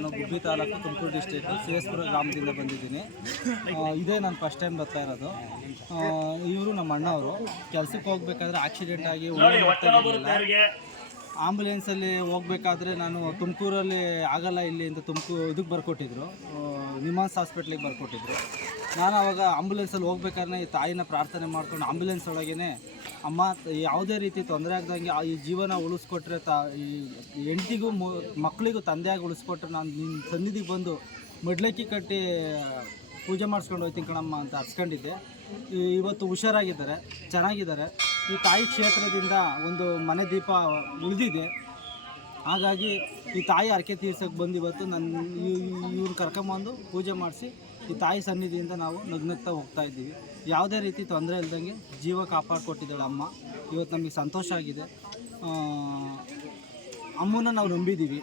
ನಾನು ಗುಬ್ಬಿ taluk Tumakuru district CS ಪುರ ಗ್ರಾಮದಿಂದ ಬಂದಿದ್ದೀನಿ. ಇದೇ ನಾನು ಫಸ್ಟ್ ಟೈಮ್ ಬರ್ತಾ ಇರೋದು. ಇವರು ನಮ್ಮ ಅಣ್ಣವರು ಕೆಲಸಕ್ಕೆ ಹೋಗ್ಬೇಕಾದ್ರೆ ಆಕ್ಸಿಡೆಂಟ್ ಆಗಿ ಆಂಬುಲೆನ್ಸಲ್ಲಿ ಹೋಗ್ಬೇಕಾದ್ರೆ ನಾನು ತುಮಕೂರಲ್ಲಿ ಆಗಲ್ಲ ಇಲ್ಲಿ ಅಂತ ಇದಕ್ಕೆ ಬರ್ಕೊಟ್ಟಿದ್ರು, ನಿಮಾನ್ಸ್ ಹಾಸ್ಪಿಟ್ಲಿಗೆ ಬರ್ಕೊಟ್ಟಿದ್ರು. ನಾನು ಆವಾಗ ಆಂಬುಲೆನ್ಸಲ್ಲಿ ಹೋಗ್ಬೇಕಾದ್ರೆ ಈ ತಾಯಿನ ಪ್ರಾರ್ಥನೆ ಮಾಡ್ಕೊಂಡು ಆಂಬುಲೆನ್ಸ್ ಒಳಗೇ ಅಮ್ಮ ಯಾವುದೇ ರೀತಿ ತೊಂದರೆ ಆಗ್ದಂಗೆ ಈ ಜೀವನ ಉಳಿಸ್ಕೊಟ್ರೆ ಈ ಹೆಂಡತಿಗೂ ಮಕ್ಕಳಿಗೂ ತಂದೆಯಾಗಿ ಉಳಿಸ್ಕೊಟ್ರೆ ನಾನು ನಿನ್ನ ಸನ್ನಿಧಿಗೆ ಬಂದು ಮಡ್ಲಕ್ಕಿ ಕಟ್ಟಿ ಪೂಜೆ ಮಾಡಿಸ್ಕೊಂಡು ಹೋಗ್ತೀನಿ ಕಣಮ್ಮ ಅಂತ ಹರ್ಸ್ಕೊಂಡಿದ್ದೆ. ಇವತ್ತು ಹುಷಾರಾಗಿದ್ದಾರೆ, ಚೆನ್ನಾಗಿದ್ದಾರೆ. ಈ ತಾಯಿ ಕ್ಷೇತ್ರದಿಂದ ಒಂದು ಮನೆ ದೀಪ ಉಳಿದಿದೆ. ಹಾಗಾಗಿ ಈ ತಾಯಿ ಹರಕೆ ತೀರ್ಸೋಕ್ಕೆ ಬಂದು ಇವತ್ತು ನನ್ನ ಇವ್ರು ಕರ್ಕೊಂಬಂದು ಪೂಜೆ ಮಾಡಿಸಿ ಈ ತಾಯಿ ಸನ್ನಿಧಿಯಿಂದ ನಾವು ನಗ್ನಗ್ತಾ ಹೋಗ್ತಾ ಇದ್ದೀವಿ. ಯಾವುದೇ ರೀತಿ ತೊಂದರೆ ಇಲ್ದಂಗೆ ಜೀವ ಕಾಪಾಡಿಕೊಟ್ಟಿದ್ದಾಳೆ ಅಮ್ಮ. ಇವತ್ತು ನಮಗೆ ಸಂತೋಷ ಆಗಿದೆ. ಅಮ್ಮನ ನಾವು ನಂಬಿದ್ದೀವಿ.